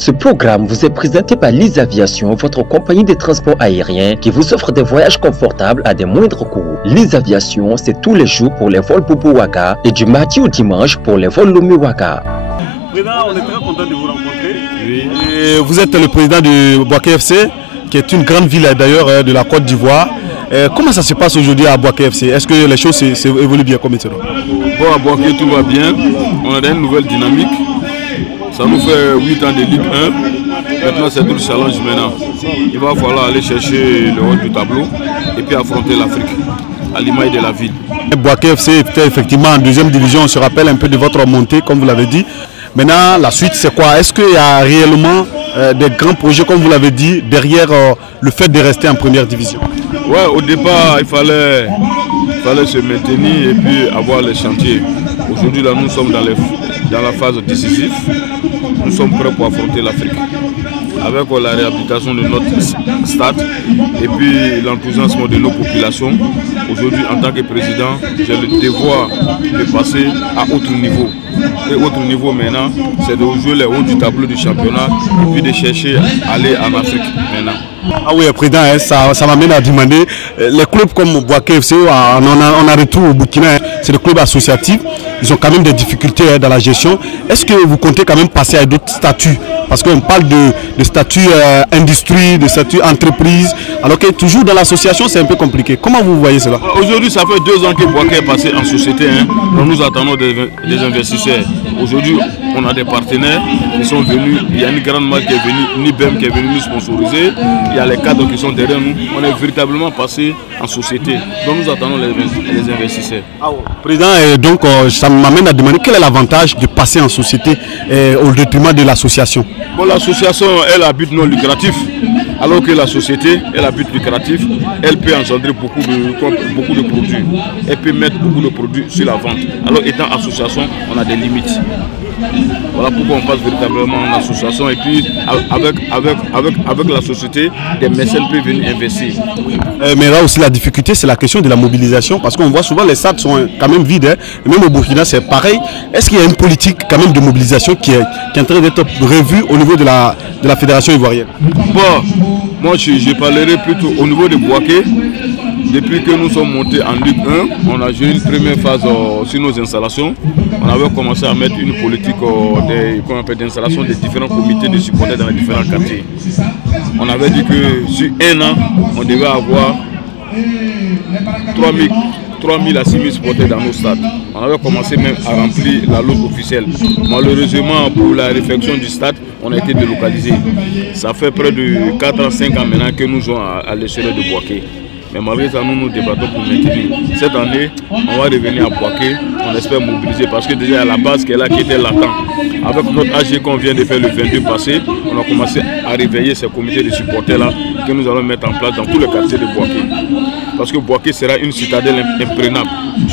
Ce programme vous est présenté par Lise Aviation, votre compagnie de transport aérien qui vous offre des voyages confortables à des moindres coûts. Lise Aviation, c'est tous les jours pour les vols Bobo-Ouaga et du mardi au dimanche pour les vols Lomé-Ouaga. Président, on est très content de vous rencontrer. Oui. Et vous êtes le président du Bouaké FC, qui est une grande ville d'ailleurs de la Côte d'Ivoire. Comment ça se passe aujourd'hui à Bouaké FC? Est-ce que les choses évoluent bien comme maintenant? Bon, à Bouaké, tout va bien. On a une nouvelle dynamique. Ça nous fait 8 ans de Ligue 1. Maintenant, c'est tout le challenge maintenant. Il va falloir aller chercher le haut du tableau et puis affronter l'Afrique, à l'image de la ville. Bouaké FC était effectivement en deuxième division. On se rappelle un peu de votre montée, comme vous l'avez dit. Maintenant, la suite, c'est quoi? Est-ce qu'il y a réellement des grands projets, comme vous l'avez dit, derrière le fait de rester en première division? Ouais, au départ, il fallait se maintenir et puis avoir les chantiers. Aujourd'hui, là, nous sommes dans la phase décisive. Nous sommes prêts pour affronter l'Afrique. Avec la réhabilitation de notre stade et puis l'enthousiasme de nos populations. Aujourd'hui, en tant que président, j'ai le devoir de passer à autre niveau. Et autre niveau maintenant, c'est de jouer les hauts du tableau du championnat et puis de chercher à aller en Afrique maintenant. Ah oui, président, ça m'amène à demander, les clubs comme Bouaké FC, on a retrouvé au Burkina, c'est des clubs associatifs, ils ont quand même des difficultés dans la gestion. Est-ce que vous comptez quand même passer à d'autres statuts? Parce qu'on parle de statut industrie, de statut entreprise, alors que toujours dans l'association c'est un peu compliqué. Comment vous voyez cela? Aujourd'hui, ça fait 2 ans que Bouaké est passé en société. Donc nous attendons des investisseurs. Aujourd'hui, on a des partenaires qui sont venus. Il y a une grande marque qui est venue, Nibem qui est venue nous sponsoriser. Il y a les cadres qui sont derrière nous. On est véritablement passé en société. Donc nous attendons les investisseurs. Président, donc ça m'amène à demander quel est l'avantage de passer en société au détriment de l'association? Bon, l'association, elle a but non lucratif. Alors que la société, elle a but lucratif, elle peut engendrer beaucoup de produits. Elle peut mettre beaucoup de produits sur la vente. Alors étant association, on a des limites. Voilà pourquoi on passe véritablement en association et puis avec la société, des mécènes peuvent venir investir. Mais là aussi la difficulté, c'est la question de la mobilisation parce qu'on voit souvent les stades sont quand même vides. Et même au Burkina c'est pareil. Est-ce qu'il y a une politique quand même de mobilisation qui est en train d'être revue au niveau de la fédération ivoirienne? Bon, moi je parlerai plutôt au niveau de Bouaké. Depuis que nous sommes montés en Ligue 1, on a joué une première phase sur nos installations. On avait commencé à mettre une politique d'installation des différents comités de supporters dans les différents quartiers. On avait dit que sur 1 an, on devait avoir 3 000 à 6 000 supporters dans nos stades. On avait commencé même à remplir la loge officielle. Malheureusement, pour la réfection du stade, on a été délocalisé. Ça fait près de 4 à 5 ans maintenant que nous jouons à l'échelle de Bouaké. Mais malgré ça, nous nous débattons pour maintenir. Cette année, on va revenir à Bouaké. On espère mobiliser parce que déjà à la base qui est là, qui était latent. Avec notre AG qu'on vient de faire le 22 passé, on a commencé à réveiller ces comités de supporters-là que nous allons mettre en place dans tous les quartiers de Bouaké. Parce que Bouaké sera une citadelle imprenable.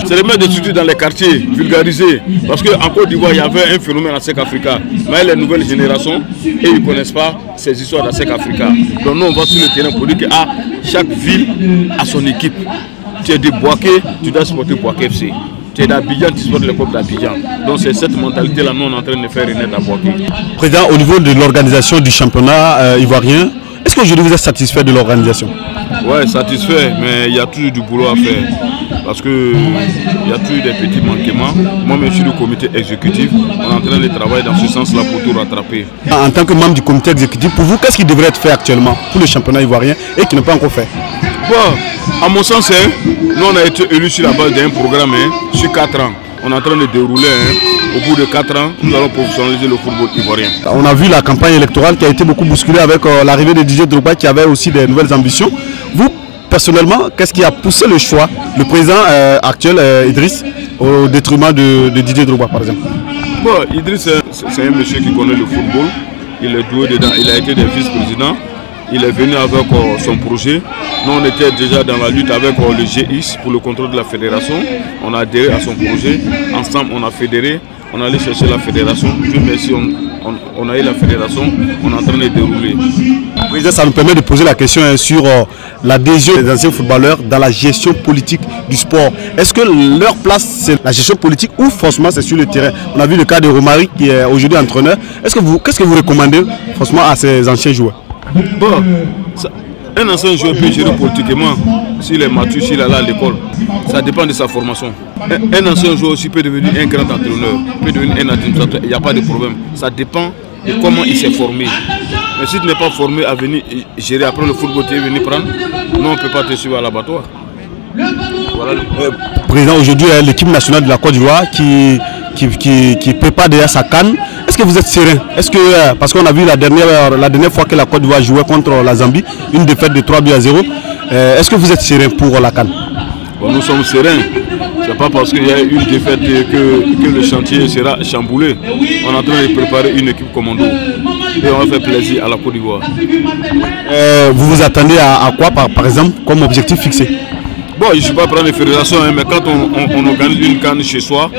C'est de mettre des structures dans les quartiers, vulgarisés. Parce qu'en Côte d'Ivoire, il y avait un phénomène à SEC Africa. Mais les nouvelles générations, et ils ne connaissent pas ces histoires de SEC Africa. Donc nous, on va sur le terrain pour dire que chaque ville a son équipe. Tu es de Bouaké, tu dois supporter Bouaké FC. Tu es d'Abidjan, tu supportes le club d'Abidjan. Donc c'est cette mentalité-là, nous, on est en train de faire renaître à Bouaké. Président, au niveau de l'organisation du championnat ivoirien, est-ce qu'aujourd'hui vous êtes satisfait de l'organisation? Oui, satisfait, mais il y a toujours du boulot à faire. Parce qu'il y a toujours des petits manquements. Moi-même, je suis du comité exécutif. On est en train de travailler dans ce sens-là pour tout rattraper. En tant que membre du comité exécutif, pour vous, qu'est-ce qui devrait être fait actuellement pour le championnat ivoirien et qui n'est pas encore fait? Bon, à mon sens, nous on a été élus sur la base d'un programme sur 4 ans. On est en train de dérouler. Au bout de 4 ans, nous allons professionnaliser le football ivoirien. On a vu la campagne électorale qui a été beaucoup bousculée avec l'arrivée de Didier Drogba qui avait aussi des nouvelles ambitions. Vous, personnellement, qu'est-ce qui a poussé le choix, le président actuel, Idriss, au détriment de Didier Drogba, par exemple? Bon, Idriss, c'est un monsieur qui connaît le football. Il est doué dedans. Il a été des vice-présidents. Il est venu avec son projet. Nous, on était déjà dans la lutte avec le GIS pour le contrôle de la fédération. On a adhéré à son projet. Ensemble, on a fédéré. On allait chercher la fédération. Dieu merci, on a eu la fédération, on est en train de dérouler. Président, ça nous permet de poser la question sur l'adhésion des anciens footballeurs dans la gestion politique du sport. Est-ce que leur place, c'est la gestion politique ou forcément c'est sur le terrain? On a vu le cas de Romari qui est aujourd'hui entraîneur. Qu'est-ce que vous recommandez forcément à ces anciens joueurs? Bon, un ancien joueur peut gérer politiquement s'il est mature, s'il est allé à l'école. Ça dépend de sa formation. Un ancien joueur aussi peut devenir un grand entraîneur, peut devenir un administrateur, il n'y a pas de problème. Ça dépend de comment il s'est formé. Mais si tu n'es pas formé à venir gérer après le football, tu es venu prendre, non, on ne peut pas te suivre à l'abattoir. Voilà. Président, aujourd'hui, l'équipe nationale de la Côte d'Ivoire qui prépare déjà sa CAN. Est-ce que vous êtes serein? Est-ce que, parce qu'on a vu la dernière fois que la Côte d'Ivoire jouait contre la Zambie, une défaite de 3-0, est-ce que vous êtes serein pour la CAN? Bon, nous sommes sereins. Ce n'est pas parce qu'il y a une défaite que le chantier sera chamboulé. On est en train de préparer une équipe commando. Et on va faire plaisir à la Côte d'Ivoire. Vous vous attendez à quoi, par exemple, comme objectif fixé? Bon, je ne suis pas prendre les fédérations, mais quand on organise une CAN chez soi,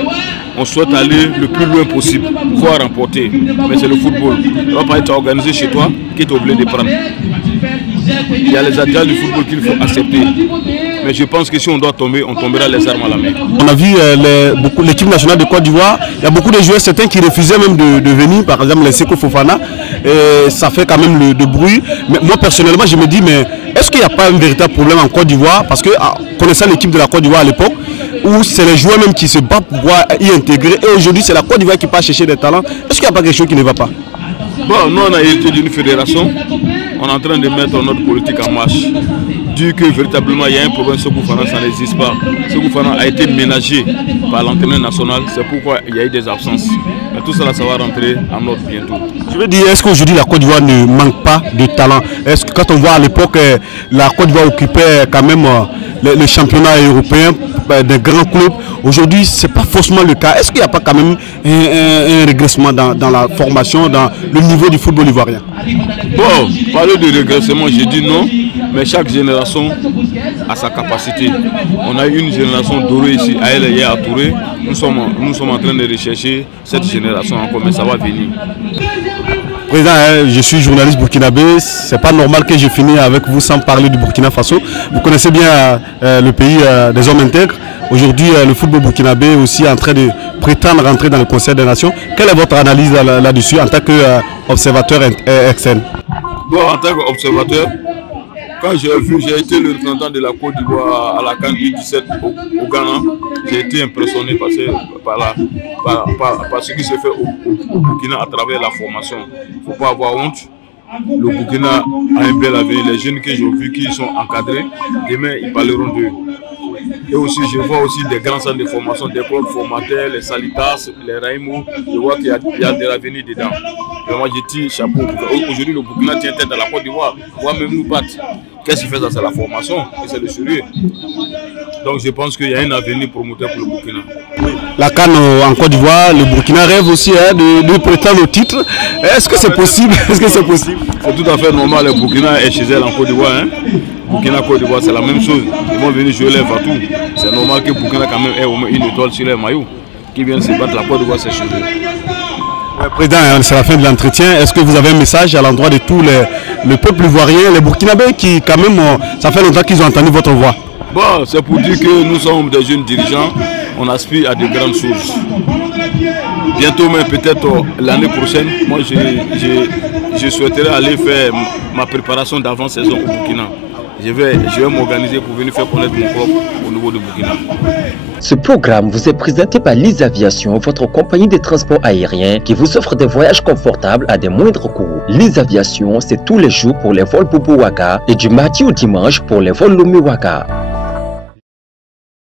on souhaite aller le plus loin possible, voire remporter. Mais c'est le football. On ne va pas être organisé chez toi qui est obligé de prendre. Il y a les adversaires du football qu'il faut accepter. Mais je pense que si on doit tomber, on tombera les armes à la main. On a vu l'équipe nationale de Côte d'Ivoire, il y a beaucoup de joueurs, certains qui refusaient même de venir, par exemple les Seko Fofana, et ça fait quand même de bruit. Mais moi personnellement, je me dis, mais est-ce qu'il n'y a pas un véritable problème en Côte d'Ivoire? Parce que connaissant l'équipe de la Côte d'Ivoire à l'époque, où c'est les joueurs même qui se battent pour pouvoir y intégrer, et aujourd'hui c'est la Côte d'Ivoire qui part chercher des talents, est-ce qu'il n'y a pas quelque chose qui ne va pas? Bon, nous on a hérité d'une fédération, on est en train de mettre notre politique en marche. Dit que véritablement il y a un problème, Seko Fofana, ça n'existe pas. Seko Fofana a été ménagé par l'entraîneur national, c'est pourquoi il y a eu des absences. Mais tout cela, ça va rentrer en ordre bientôt. Je veux dire, est-ce qu'aujourd'hui la Côte d'Ivoire ne manque pas de talent? Est-ce que quand on voit à l'époque, la Côte d'Ivoire occupait quand même le championnat européen des grands clubs, aujourd'hui ce n'est pas forcément le cas. Est-ce qu'il n'y a pas quand même un régressement dans la formation, dans le niveau du football ivoirien? Bon, parler de régressement, j'ai dit non, mais chaque génération a sa capacité. On a eu une génération dorée ici, à elle et à Touré. Nous sommes en train de rechercher cette génération encore, mais ça va venir. Président, je suis journaliste burkinabé, c'est pas normal que je finisse avec vous sans parler du Burkina Faso. Vous connaissez bien le pays des hommes intègres. Aujourd'hui, le football burkinabé est aussi en train de prétendre rentrer dans le Conseil des Nations. Quelle est votre analyse là-dessus en tant qu'observateur externe? Bon, en tant qu'observateur, quand j'ai été le représentant de la Côte d'Ivoire à la CAN 17 au Ghana, j'ai été impressionné par ce qui se fait au Burkina à travers la formation. Il ne faut pas avoir honte. Le Burkina a un bel avenir. Les jeunes que j'ai vus qui sont encadrés, demain ils parleront d'eux. Et aussi, je vois aussi des grands centres de formation, des clubs formateurs, les Salitas, les Raimou. Je vois qu'il y a de l'avenir dedans. Et moi, je tire chapeau. Aujourd'hui, le Burkina tient tête à la Côte d'Ivoire. Voit même nous battre. Qu'est-ce qu'il fait ça? C'est la formation et c'est le sérieux. Donc, je pense qu'il y a un avenir promoteur pour le Burkina. La CAN en Côte d'Ivoire, le Burkina rêve aussi de prétendre au titre. Est-ce que c'est possible? Est-ce que c'est possible? C'est tout à fait normal. Le Burkina est chez elle en Côte d'Ivoire. Burkina Côte d'Ivoire, c'est la même chose. Ils vont venir jouer les Fatou. C'est normal que Burkina quand même ait au moins une étoile sur les maillots. Qui viennent se battre, la Côte d'Ivoire, c'est chez eux. Président, c'est la fin de l'entretien. Est-ce que vous avez un message à l'endroit de tous le peuple ivoirien, les Burkinabés qui quand même, ça fait longtemps qu'ils ont entendu votre voix? Bon, c'est pour dire que nous sommes des jeunes dirigeants, on aspire à de grandes choses. Bientôt, mais peut-être l'année prochaine, moi je souhaiterais aller faire ma préparation d'avant-saison au Burkina. Je vais m'organiser pour venir faire connaître mon club au niveau de Burkina. Ce programme vous est présenté par Lise Aviation, votre compagnie de transport aérien qui vous offre des voyages confortables à des moindres coûts. Lise Aviation, c'est tous les jours pour les vols Bobo Ouaga et du mardi au dimanche pour les vols Lomé Ouaga.